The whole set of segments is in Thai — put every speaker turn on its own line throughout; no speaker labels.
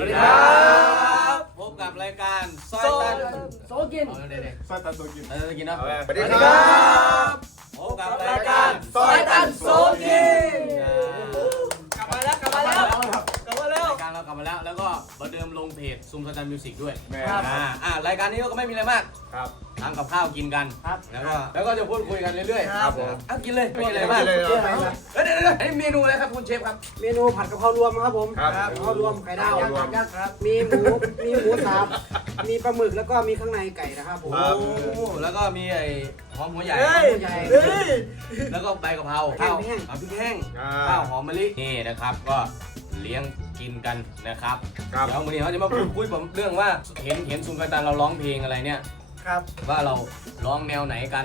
ดีครับพบกับรายการซอยตัน
โซกิน
ซอยตันโซกินกินเนาะ
สวัสดีครับ
พบกับรายการ
ซอยตันโซกิน
กลับมาแล้วรายการเรากลับมาแล้วแล้วก็ประเดิมลงเพจซุมซอยตันมิวสิกด้วยรายการนี้ก็ไม่มีอะไรมาก
ครับ
ทำกับข้าวกินกันแล้วก็จะพูดคุยกันเรื่อยๆ
ครับผม
กินเลยไม่มีอะไรมากเดี๋ยวอันนี้เมนูอะไรครับคุณเชฟครับ
เมนูผัดกะเพรารวมครับผมกะเพรารวมไข่ดาวยักษ์ครับมีหมูสับมีปลาหมึกแล้วก็มีข้างในไก่นะครับผม
แล้วก็มีไอ้หอมหัวใหญ่แล้วก็ใบกะเพราข้าวพริกแห้งข้าวหอมมะลินี่นะครับก็เลี้ยงกินกันนะครับเดี๋ยววันนี้เขาจะมาพูดคุยเรื่องว่าเห็นซุมกันตาเราร้องเพลงอะไรเนี่ยว่าเราร้องแนวไหนกัน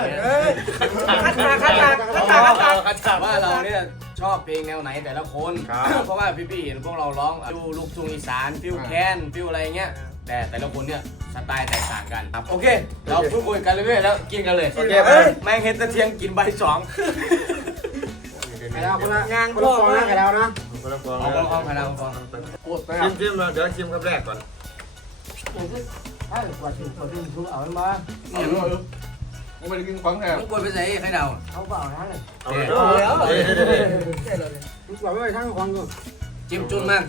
ว่าเราเนี่ยชอบเพลงแนวไหนแต่ละคนเพราะว่าพี่ๆเห็นพวกเราร้องฟิวลูกทุ่งอีสานฟิวแคนฟิวอะไรเงี้ยแต่ละคนเนี่ยสไตล์แตกต่างกันครับโอเคเราพูดคุยกันเรื่อยๆแล้วกินกันเลยแม่งเห็นตะเทียงกินใบสอง
ไข่ดาวคนละฟองนะไข่ดาวนะ
คนละฟองไข่ดาวฟอง
ชิมเดี๋ยวชิมคำแรกก่อน
ถ้ากว่าถึงคุณเอาไปมา
ผมไปกินของแท้
ต้องกดไปใส่ไข่ดาว
เขาเปล่าทั้งเลย
เอาแล้ว
คุณบอกว่าทั้งคนกู
จิ้มจุ้นมาก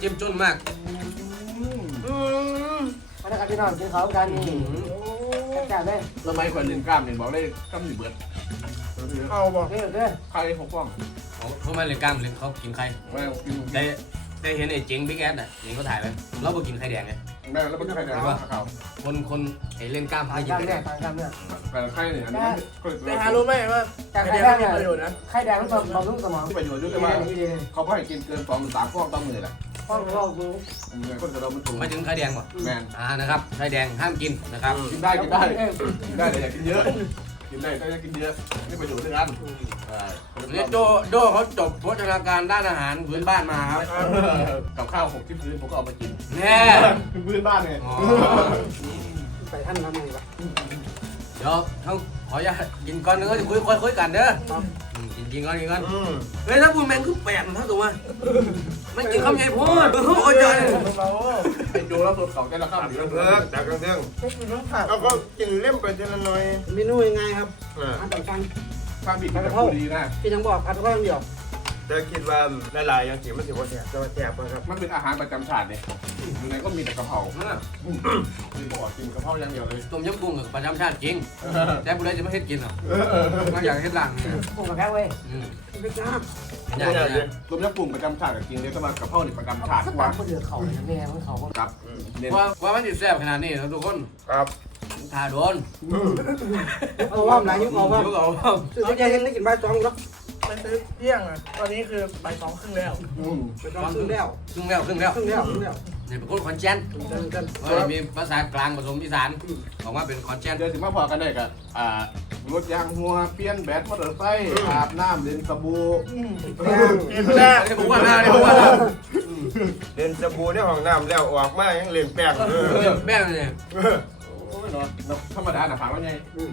พนักงานที่นอนกินเขากันแก่เลย
ทำไมคนหนึ่งกล้ามหนึ่งบอกได้กล้ามหนึ่งเบิด
เอาบอกเด้อ
ใครหกฟอง
เขาไม่เล่นกล้ามเล่นเขากินไข่ได้เห็นไอ้เจ๋งบิ๊กแอดน่ะเจ๋งเขาถ่ายแล้วเราไปกินไข่แดงไง
แม่แล้วเป็นไข่แดงว่า
คนไอ้เล่นกล้าม
ไข่แดงเนี่ย
แต่ไข่เนี่ยอันนี้
แต่หารู้ไหมว่าไข่แดงมีประโยชน์นะไข่แดงมันบำรุงสมอง
ประโยชน์ด้วยว่าเขาไม่ให้กินเกิน2-3 ฟองต้องมือแหละ
ฟองเราดู
คนเรามันถูก
ไม่ถึงไข่แดงป่ะ
แมน
นะครับไข่แดงห้ามกินนะครับ
กินได้แต่อย่ากินเยอะกินได้แต่อย่ากินเยอะไม่ประโยชน์ด้วยกัน
นี่โดเขาจบโภชนาการด้านอาหารพื้นบ้านมาครับ
กับข้าว6ที่พื้นผมก็เอามากิน
แน่
พื้นบ้านไง
ไปท่านทำไงวะ
เดี๋ยวเขาขออนุญาตกินก่อนนึงก็จะคุยกันเด้อกินก่อนเฮ้ยถ้าพูดแมงคือแปดเท่าตัวมันกินข้าวใหญ่พูดโอ้ย
ไอ้โจแล้วตัวเขาจะละข้าวหรือจากกลางเรื่องเราก็กินเล่มไปทีละหน่อย
เมนูยังไงครับอาหารต่าง
ๆข้าวบีบกับดีนะ
พี่ยังบอกผัดกะเพราอย่างเดียว
จะคิดว่าหลายๆอย่างกินมันถือว่าแซ่บครับมันเป็นอาหารประจำชาติเนี่ยยังไงก็มีแต่กะเพรากินบอกกินกะเพราอย่างเดียวเลย
ต้มยำกุ้งกับประจำชาติจริงแต่บุรีจะไม่เฮ็ดกินหรอไม่อยากเฮ็ดหลัง
กุ้งกับแพ้เว้ย
ไม่จ้าต้มยำกุ้งประจำชาติกินเลยก็มากะเพราเนี่ยประจำชาติ
ว่าคนเดือดเขาแม่เขา
ครับ
ว่ามันจะแซ่บขนาดนี้นะทุกคน
ครับ
ทาโดน
เอาว่าหลายยุคเอาว่าซื้อใจเห็นได้กินใบ2แล้วไปซื้อเที่ยงอ่ะตอนนี้คือใบ2 ครึ่งแล้วใบ2 ครึ่งแล้ว
นี่เป็นคนขอนแก่นมีภาษากลางผสมอีสานบอกว่าเป็นขอนแก่น
เดี๋ยวถึงมาพอกันได้กับรถยางหัวเปลี่ยนแบตมอเตอร์ไซค์อาบน้ำเล่นสบู่
แรกผมว่าเ
ล่นสบู่ในห้องน้ำแล้วออกมายังเล่นแป้ง
แป้งเลย
ธรรมดาหนาผากว่าไง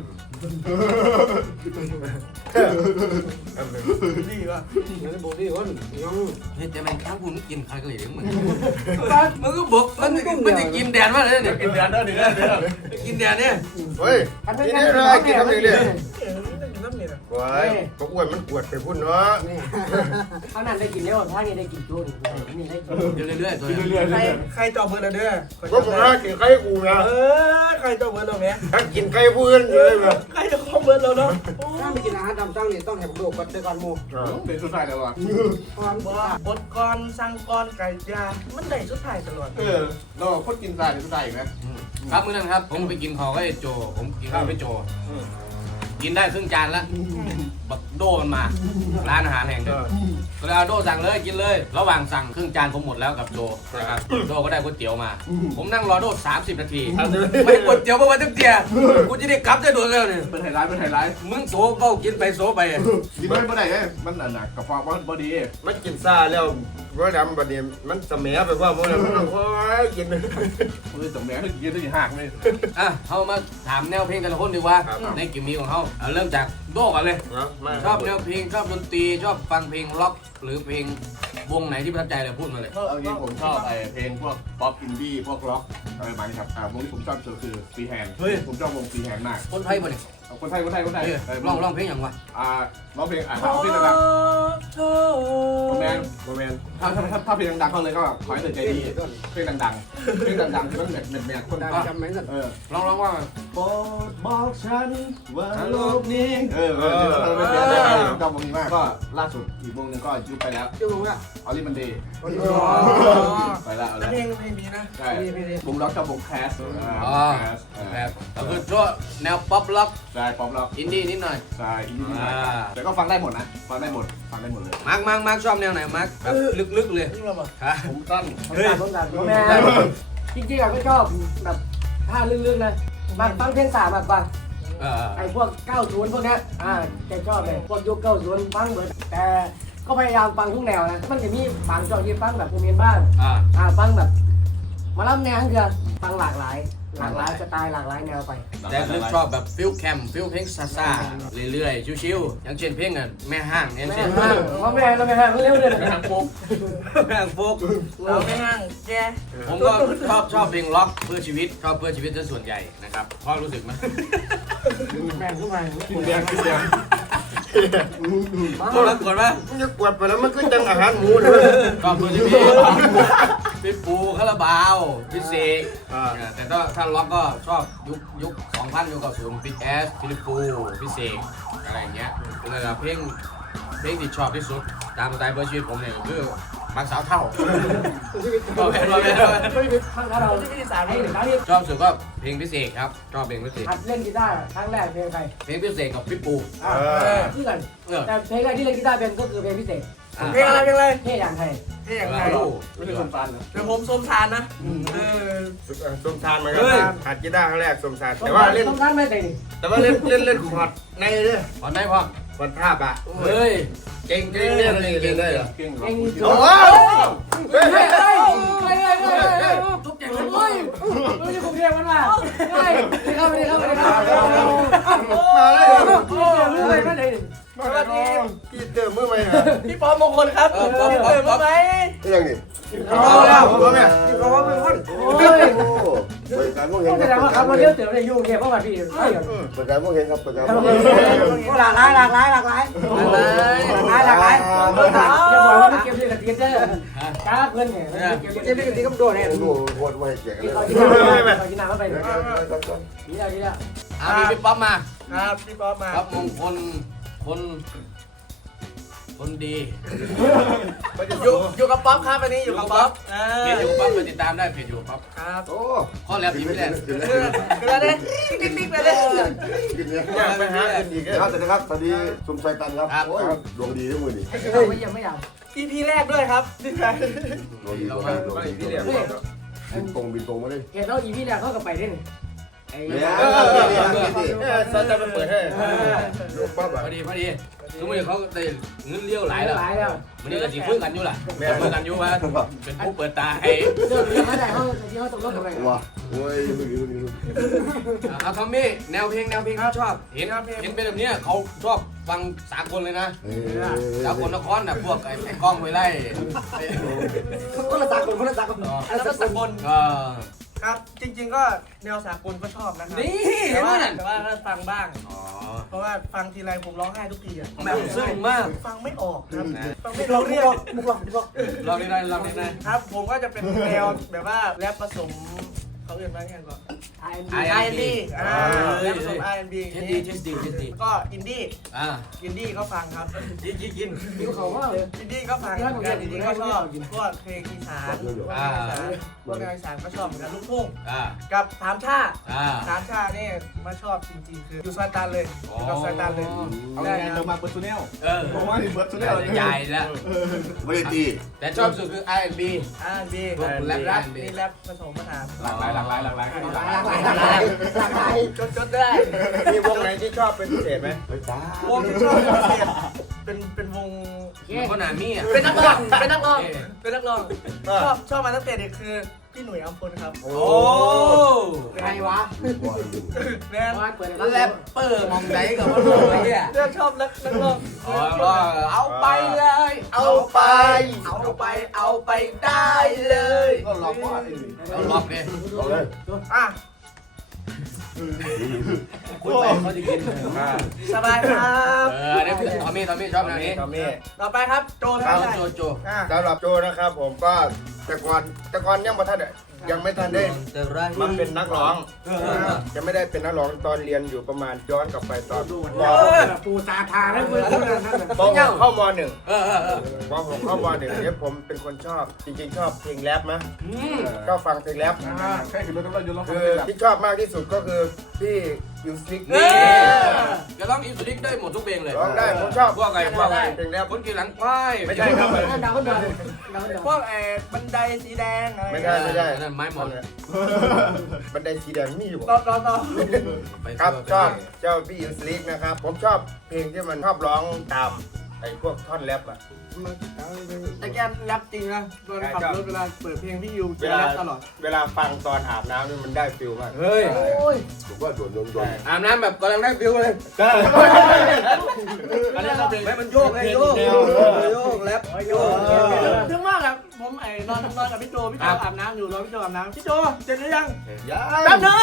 ดีว่ะบุดีวะน้อง
เฮ้ยแต่แม่งข้าวคุณกินใครก็เลยเดี๋ยวมันก็บอกมันจะกินแดนมาเลยเนี่ย
กินแดนได้ดิ
กินแดนเนี่ย
เฮ้ยกินได้เลยกินทำยังไงว้ายก็อ้วนมันปวดไปพุ่นเนาะ
ข้างนั้นได้กินแล้วข้างนี้ได้กินจุนนี่ได้กิน
เรื่อย
ๆใครต่อเบอร์ละเด้อ
ก็ผมน่ากินไข่กูนะ
ใครต่อเบอร์เราเนี่ย
ถ้ากินไข่เพื่อนเลยแบบ
ใครจะครบเบอร์เราเนาะถ้าไม่กินอาหารตามสั่งนี่ต้องแหกโดกกันด้วยกันโม่
เป็นสุดท้ายตลอด
บดก่อนสั่งก่อนไก่ยามันได้สุดท้ายตลอด
เราโคตรกินตายสุดท้ายไหม
ครับมื้อนั้นครับผมไปกินข้าวกับไอ้โจผมกินข้าวกับโจกินได้ครึ่งจานแล้วบักโดมันมาร้านอาหารแห่งหนึ่งก็เลยเอาโดสั่งเลยกินเลยระหว่างสั่งครึ่งจานผมหมดแล้วกับโจนะครับโดก็ได้ก๋วยเตี๋ยวมาผมนั่งรอโด30 นาทีไม่ก๋วยเตี๋ยวเพราะว่าตั้งเตี้ยกูจะได้กลับได้โดนแล้วเนี่ย
เป็นไฮไลท์
มึงโซ่ก็กินไปโซ่ไป
กินไม่ได้ไงมันหนักกับความว่าบอดี้มันกินซ่าแล้วว่าดำบัดนี้มันเสมอไปว่ามันโอ้ยกิน
มือสมแม่ให้ยืนได้หักเลย
อ่ะเขามาถามแนวเพลงแต่ละคนดีกว่าในกิมมี่ของเขาเอาเริ่มจากโดก่อนเลย ชอบแนวเพลงชอบดนตรีชอบฟังเพลงร็อกหรือเพลงวงไหนที่ประทับใจเลยพูดมาเลย
เอาจริงผมชอบเพลงพวกป๊อปอินดี้พวกร็อกอะไรประมาณนี้ครับวงที่ผมชอบสุดคือฟรีแฮนด์ผมชอบวงฟรีแฮนด์มาก
คนไทยป่ะเนี่ย
คนไทย
ร้องเพลงอย่างวะ
ร้องเพลงถามพี่ดังๆแมน
โมเมนต์
ถ้าเพลงดังๆเขาเลยก็ขอให้เธอใจดีเพลงดังๆเพลงดังๆคือต้องเน็ตคนก็
จำไหมสัก
ร้องว่า
โปรดบอกฉันว่าโลกนี้ชอบวงนี้มากก็ล่าสุดอีกวงนึงก็ยุบไปแล้ว
ชื่อมึงอ่ะ
ออลิมันเดย์ไปแล้ว
แล้วเพลงนี้นะ
ใช่วงร็อกกับวงแคส
แบบก็คือช่วงแนวป๊อปร็อก
ใช่ป๊อปร็อก
อินดี้นิดหน่อย
ใช่อินดี้แต่ก็ฟังได้หมดนะฟังได้หมดเลย
มาร์คชอบแนวไหนมาร์คแบบลึกๆเลย
นี่เราบอก
ผมตั้น
แม่จริงๆก็ชอบแบบท่าลึกๆนะฟังเพลงสามมากกว่าไอ้พวก 90 พวกนี้จะชอบเลยพวกยุค 90 ฟังเหมือนแต่ก็พยายามฟังทุกแนวนะมันจะมีบางช่วงที่ฟังแบบภูมิบ้างฟังแบบมาล่ำแนวคือฟังหลากหลายสไตล์หลากหลายแนวไป
แต่ลึกชอบแบบฟิลแคมฟิลเพลงซาๆเรื่อยๆชิวๆอย่างเช่นเพลงแม่ห้างอย่างเช่น
เพราะแม่เราไม่ห่างเร็วเลย
แม่ห้างโฟก
เราไม่ห่างแก
ผมก็ชอบเพลงล็อกเพื่อชีวิตชอบเพื่อชีวิตซะส่วนใหญ่นะครับพ่อรู้สึกไหม
แม่งขึ้นมา
กินเบียร์
ก็รับกดว่า
มันจะกวดไปแล้วมันก็จังอาหารหมูเลย
ชอบเพื่อชีวิตพี่ปูคาราบาวพี่เสกแต่ถ้าล็อกก็ชอบยุค 2000 ยุค 90พี่แอสพี่ลิปูพี่เสกอะไรอย่างเงี้ยนั่นแหละเพลงที่ชอบที่สุดตามสไตล์เพื่อชีวิตผมเนี่ยคือบางสาวเท่า
ถ้าเราให้หนึ่งครั้งที่
ชอบสุดก็เพลงพิเศษครับชอบเพลงพิเศษ
หัดเล่นกีตาร์ครั้งแรกเพลงใคร
เพลงพิเศษกับพี่ปู
เพื่อนแต่เพลงแรกที่เล่นกีตาร์เป็นก็คือเพลงพิเศษ
เพลงอะไรเพลงอะไร
เท่อย่างไทย
เพลงอะไร
ไม่ใช่คนฟันนะ
เดี๋ยวผมส้มทานนะ
ส้มทานมาครับหัดกีตาร์ครั้งแรกส้มทานแต่ว่าเล่น
ต้องการไม่เต็ม
แต่ว่าเล่นคอร์ดในเลย
ขอได้พ่อ
คอร์ดภาพอ่ะ
เฮ้ย
เก่งเล่นได้เหรอ
เก่ง
เอง
โอ้โห
เฮ้ยทุกอย่างเลยเฮ้ยไม่ใช่ผมเรียกมันมาเฮ้ยเข้าไปเข้าไปเข้าไป
มาเลย
เลยไม่เลย
สวัสดี
พี่เติมมือไหมฮะ
พี่ปอมมงคลครับเติมมาไหม
ยังไง
เอาแล้วผมเนี่ยพี่ปอมเป็นคน
โอ้ย
เปิดการมองเห็น
แสดงว่าครับเราเที่ยวเตี๋ยวในยุ่งเกี่ยวกับพี่ไม่เหรอ
เปิดการมองเห็นครับเปิดการมองเห็น
หลากหลายจะบอกว่าเก็บเรื่องกับตีเตอร์จ้าเพื่อนเนี่ยเก็บเรื่องกับตีกับโดนเนี่ย
โอ้โหโคตรไม่แข็ง
กิน
เล
น้ำเข้าไปนี่แล้ว
มีพี่ป๊อปมา
ครับพี่ปอมมา
ครับมงคลคนดี
อยู่กับป๊อปครับวันนี้อยู่กับป๊อป
เพจอยู่ป๊อปไปติดตามได้เพจอยู่ป๊อป
ครับ
โอ้
ข้อแล้วทีมพี่แหละ
คืออะไรติ๊กไปเลย
กินเนี่ยไปหากินอีกครับแต่นะครับสวัสดีสุมไซตันครับโอ้ยดวงดีทั้งมือนี่
ไม่ยังไม่อยาก
EP แรกด้วยครับที่ไหน
ดวงดีดวงดีบินตรงมาเลย
เห็นแล้วอีพี่แรกเขาก็ไปได้ไอ้
เนี่ยซาจะไปเปิดให้ลูกป๊อป
พ
อ่ะ
อดีคือมันเขาได้เงินเลี้ยวหลายแล้ว
หลายแล้ว
มันนี่ก็จีคุยกันอยู่แหละคุยกันอยู่ว่าเป็นผู้เปิดตาให้
เรื่องที่เขาได้เขาตกลงกันไป
ว้าโอ้ย
เอาทอมมี่แนวเพลงที่ชอบเห็นเป็นแบบนี้เขาชอบฟังสากลเลยนะสากลนครนะพวกไอ้กล้องไว้ไล่
คนละสากลคนละสากล
แล้วก็สากล
ก็
ครับจริงๆก็แนวสากลก็ชอบนะครับ
นี่
แต่
เห็นไหม
ว่า
นั่น
ก็ฟังบ้าง
อ๋อ
เพราะว่าฟังทีไรผมร้องไห้ทุกทีอ่ะ
แบบซึ้งมาก
ฟังไม่ออกครับฟังไม่
เรา
รู้
เรี
เรื่
ย
อก ง
มุกหลอก
เราได้
ครับผมก็จะเป็นแนวแบบว่าแรปผสมเขาเรียกว่าไงก่อน
R&B
R&B แรปผสม R&B
เทสดี
ก็อินดี้ อินดี้ก็ฟังครับ
กิน
มีเขาว่าเลย
อินดี้ก็ฟังเหมือนกันอินดี้ก็ชอบพวกเพลงอีสานพวกแนวอีสานก็ชอบเหมือนกันลูกทุ่งกับสามชานี่มาชอบจริงๆคืออยู่ซอยตันเลยอยู่กับซอยตันเลย
เอาไงเติมมาเปิดซูเนลผมว่านี่เปิดซูเนล
ใหญ่แล้ว
ไม่ได้ตี
แต่ชอบสุดคือ R&B
ดี
แรป
มีแรปผสมผสาน
หลากหลาย
หลากหลาย
จดได้
มีวงไหนที่ชอบเป็นพิเศษไหม
วงที่ชอบพิเศษเป็นวง
คนหนามีอ่ะ
เป็นนักร้องเป็นนักร้องเป็นนักร้องชอบมาตั้งแต่เด็กคือพี่หนุ่ยอัมพลครับ
โอ้
ใครวะ
แม่
บ้านเปิด
แรปเปอร์มองใจกับว่าโลกไอ้เนี่ย
เรื่องชอบนักร้อง
เอาไปเลย
เอาไปเอาไปได้เลย
ก็ล็อกว่า
เอาล็อกดิ
เอาเลย
อ่ะ
คุณไปเขาจะกิน
สบายครับ
เดี๋ยวทอมมี่ชอบแนวนี้
ทอมมี่
ต่อไปครับโจท่าไหน
โจ
สำหรับโจนะครับผมก็แต่ก่อนยังไม่ทันได้มาเป็นนักร้องยังไม่ได้เป็นนักร้องตอนเรียนอยู่ประมาณย้อนกลับไปตอน
ปูตาทาแล้วเพื่อน
ป .6 เข้าม .1
เ
ป .6 เข้าม .1 เนี่ยผมเป็นคนชอบจริงๆชอบเพลงแรปนะก็ฟังเพลงแรป
แค่ขึ้นรถต้องยนต์ร้อง
คือที่ชอบมากที่สุดก็คือพี่ยูซิก
จะร้องอินสุลิกได้หมดทุกเพลงเลย
ร้องได้ผมชอบ
พวกไงเพลงแรปคนกี่หลังควาย
ไม่ใช่ครับ
ดาวเดิน
พวกบันไดสีแดงอะไร
ไม่ใช่
นั่นไม้หมอน
บันไดสีแดงมีอยู่
ต่อ
ครับชอบเจ้าพี่ยูซิกนะครับผมชอบเพลงที่มันชอบร้องตามไอ้พวกท่อนแรปอะ
แต่แกแรปจริงนะตอนขับรถเวลาเปิดเพลงพี่ยู
เว
จะ
ลา
แรปตลอด
เวลาฟังตอนอาบน้ำนี่มันได้ฟิลมาก
เฮ้ย
ผมว่าโดนโดน
อาบน้ำแบบกำลังได้ฟิวเลย
อันนี้เราเพลง
ไม่มันโยกไงโยกแรปโยก
ถึงมากครับผมนอนกับพี่โจอาบน้ำอยู่รอพี่โจอาบน้ำพี่โจเสร็จหรือยัง
ยัง
แป๊บนึง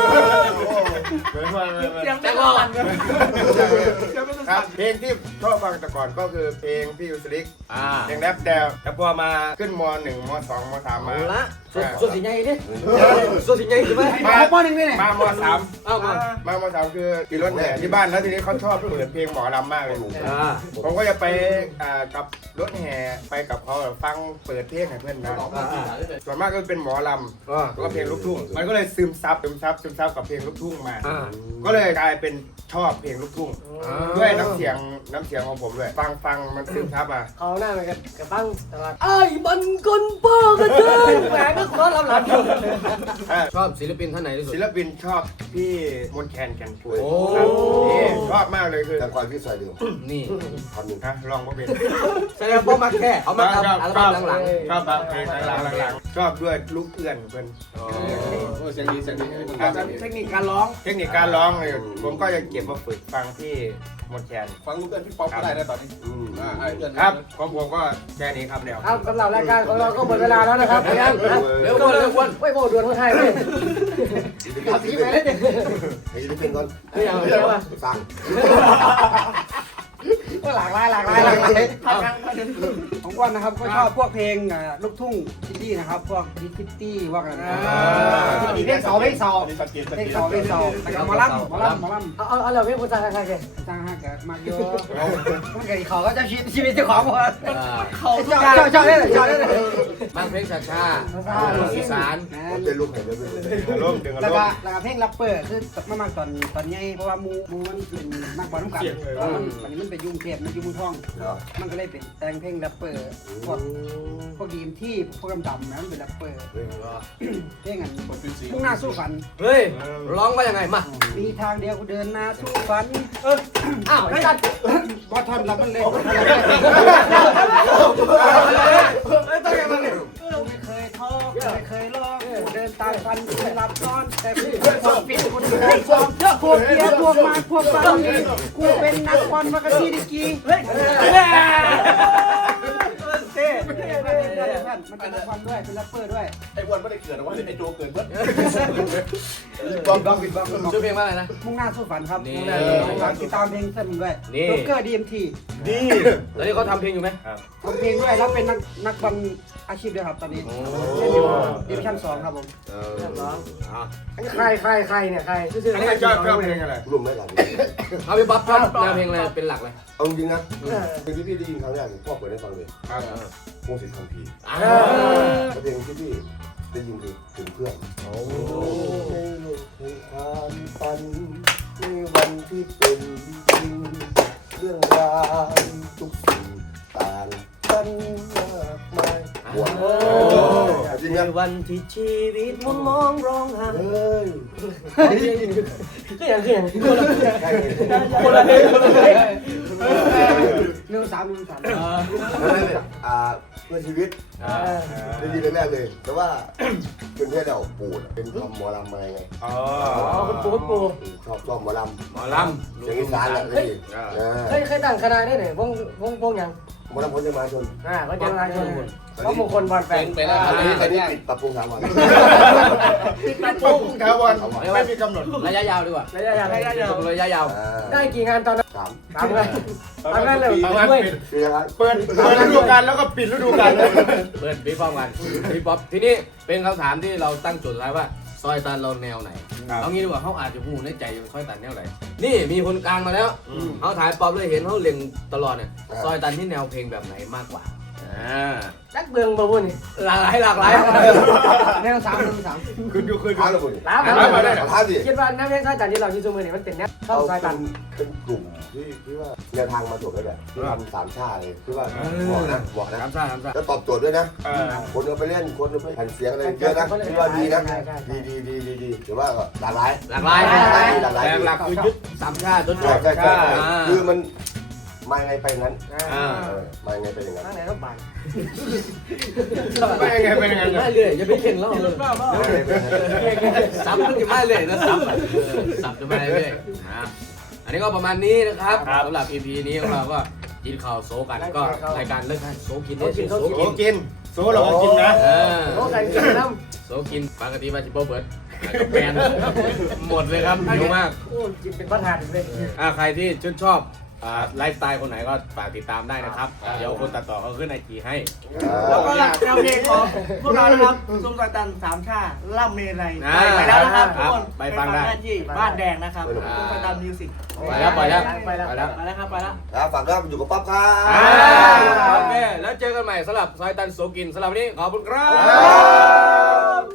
เ
เสียงไม่ร้อนเสียงไม่ร้
ครั
อบ น
เพลงที่ชอบฟังแต่ก่อนก็คือเพลงพี่ยูซิก
อ่า
เพลงแรปแต่พอมาขึ้นม .1 ม .2 ม .3 มา
ละส่วนสีใหญ่ดิส่วนสีใหญ่ใช่ไหมมอหนึ่งนี่
มาม .3
เอามา
มาม.3 คือขี่รถแห่ที่บ้านแล้วทีนี้เขาชอบเปิดเพลงหมอลำมากเลยผมก็จะไปกับรถแห่ไปกับเขาฟังเปิดเพลงให้เพื่อนนะส่วนมากก็เป็นหมอลำแล้วก็เพลงลูกทุ่งมันก็เลยซึมซับกับเพลงลูกทุ่งมา ก็เลยกลายเป็นชอบเพลงลูกทุ่งด้วยน้ำเสียงของผมด้วยฟังมันซึมซับอ่ะ
เขาหน้าเหมือนกันกับตั้งตลาดไอ้มันคนป้ากันเถอะแหมก็ขอรับหลัง
ชอบศิลปินท่านไหนที่สุด
ศิลปินชอบพี่มนต์แคนแก่นคุย
โอ้
นี่ชอบมากเลยคือ
แต่ก่อนพี่ใส่เดียว
นี่
ฮะลองมาเป็น
แสดงว่ามาแค่เอามาทำอัลบั้มหลัง
ชอบเพลงหลังชอบด้วยลูกเอื้อนเพื่อน
เสียงดี
เทคนิคการร้อง
เทคนิคการร้องเลยผมก็จะเก็บมาฝึกฟังที่มนต์แคน
ฟังลูกเอื้อนพี่ป๊อปก็ได้นะตอนนี้
ครับของผมก็แค่นี้ครับแล้ว
ครับสำหรับรายการของเราก็หมดเวลาแล้วนะครับเร็วคนไม่โบด่วนคนไทยเลยเอาทีไปเลยเด็ก
ให้ยินเป็นก่อน
ไม่เอาไม่เอา
สั่ง
ก็หลากหลาย
ของอ้วนนะครับก็ชอบพวกเพลงลูกทุ่งซิตี้นะครับพวกดิคิตตี้ว่ากันเพลงเสาแล้วก็หมอลำ
เอาเราไม่พูดสักใคร
ต่างหากมากเยอะมันเกิดเขาก็จะชีวิตเจ้าของหมด
เขา
ชอบได้เลย
บางเพลงชาอีสาน
ผมจะลูกเห็นเลย
อารมณ์ดึงอา
แล้ว
ร
ก็
มณ์
เพลงแรปเปอร์คือมากตอนใหญ่เพราะว่ามูมันเป็นนักบอลน้ำกันวันนี้มันเป็นยุ่งเทพมันยุ่งท่องมันก็เลยเป็นแต่งเพลงแรปเปอร์พวกดีมที่พวกดำๆนะมันเป็นแรปเปอร์เพลงอันมุ่งหน้าสู้ฝัน
เฮ้ยร้องว่ายังไงมา
มีทางเดียวกูเดินหน้าสู้ฝัน
อ้าวจัด
บอทอนรับมันเลยไม่เคยท้อไม่เคยร้องเดินตามฟันไม่รับซ้อนแต่ผู้คนปิดคนไม่ชอบเยอะพวกเกียร์พวกมาพวกฟังกูเป็นนักบอลมากระซีดิกีมันเป็นนักบอลด้วยเป็นแรปเปอร์ด้วย
ไอ้วันไม่ได้เกิดนะว่าไอ้โจเกิดเมื่อ
ชื่อเพลงว่าอะไรนะ
มุ่งหน้าสู้ฝันครับ
นี่
ติดตามเพลงเส้นด้วย
นี่
โรเกอร์ดีเอ็มที
นี่
แล้วนี่เขาทำเพลงอยู่ไหม
ทำเพลงด้วยแล้วเป็นนักบอลอาชีพด้วยครับตอนนี้เล่นอยู่ดิวิชั่น2ครับผม
ใครเนี่ยใคร
อันนี้ชอบเพลงอะไร
รุ่มไม่หลัง
เอาไปบัฟครับแนวเพลงอะไรเป็นหลักเลย
เอาจริงนะเพลงที่พี่ได้ยินครั้งแรกพ่อเปิดให้ฟังเลยพงศิษฐ์คำพีเพลงที่พี่ได้ยินคือถึงเพื่อนในโลกแห่งความฝันในวันที่เป็นจริงเรื่องราวทุกสิ่งต่างไปกันมากมายบวชจริง
ใน
นะ
วันที่ชีวิตมุนมองร้องไห้
เฮ้ย
คืออย่าง
ใคร
คนละเพลง1 3 1 3
เพื่อชีวิตได้ยินแรกเลย แต่ว่าเป็นแค่เดาปูดเป็นทำหมอลำมาไง
อ๋อ
คุณปู
ชอบหมอล
หมอลำ
ำเสียงอีสานแหละนี่
เคยตั้งคณะได้ไหนวงยัง
หมอลำคนจะมาชน
ก็จะมาชนเพราะมงคลบอลแฟน
เป็นอะไร
ตอนนี้ปิดปรับปรุง3 วัน
ปิดปรับปรุงถาวรไม่มีกำหนด
ระยะยาวดีกว่า
ระยะยาว
ระยะยาว
ได้กี่งานตอนนั้น
3
3 งานทำงานเลย
ทำงาน
ด้วย
ปิด
คือยังไง
เปิดฤดูกาลแล้วก็ปิดฤดูกาลเลย
เปิดพี่ป้อมกันพี่ป๊อปทีนี้เป็นคำถามที่เราตั้งโจทย์ไว้ว่าซอยตันเราแนวไหนเอางี้ดีกว่าเขาอาจจะพูดในใจซอยตันแนวไหนนี่มีคนกลางมาแล้วเขาถ่ายป๊อปเลยเห็นเขาเล็งตลอดเนี่ยซอยตันที่แนวเพลงแบบไหนมากกว่า
จักเบืองบ่บุนี่
หลากหลายหลากหลาย
แนว3 1 3
คืนอยู่คืน
ท้าเลยคุณ
ตาม
มาได้
ท้าสิ
คิดว่าแนวเพลงซอยตันที่เราที่ซูมือนี่มันเป็นแนวเข้าซอยตัน
เป็นกลุ่มที่ว่าแนวทางมาถูกแล้วแหละที่ทำ3 ชาเลยคือว่าบอกนะ
ทำซ่าทำซ่า
แล้วตอบโจทย์ด้วยนะ คนเอาไปเล่นคนเอาไปแผ่นเสียงอะไรเยอะนะที่ว่าดีนะดีถือว่าหลากหลาย
หลากหลาย
หลากหลาย
แรงหลักคือยึดสามชาติจนจ
ใช่
บ
ใช่คือมันมาไงไปนั้น
อ่า
มาไงไปอย่างนั้น
ทางไหนต้องไป
ไม่ยังไงเป็นยังไง
ไม่เลยอย่าไปเข่งแล้วเลย
มาไงไปนั้น
ซับมันจะไม่เลยนะซับซับจะไม่เลยอันนี้ก็ประมาณนี้นะครับสำหรับ EP นี้ของเราก็กินข้าวโซกันก็รายการเลิกให้โซกินเนี่ยโซ
โอ้
กิน
กินโซ่เราก็กินนะ
โอ้กันกินน้
โซกินปกติมาจิโป้เบิร์ดกับแฟนหมดเลยครับเยอะมาก
ำโอ้กินเป็นประธานเลย
ใครที่ชื่นชอบไลฟ์สไตล์คนไหนก็ฝากติดตามได้นะครับ เดี๋ยวคนตัดต่อเขาขึ้นไอจีให้
แล้วก็แนวเพลงของพวกเรานะครับซุ้มซอยตัน3 ชาล่ำเมรัยไปแล้วนะครับทุกคนไปฟังได้ที่บ้านแดงนะครับซุ้มซอยตันมิวสิก
ไปแล้วไปแล้ว
ไปแล้ว
ไปแล้ว
ไปแล้วครับไปแล้ว
ฝากด้วยอยู่กับป๊อปครั
โอเคแล้วเจอกันใหม่สำหรับซอยตันโซกินสำหรับวันนี้ขอบคุณครับ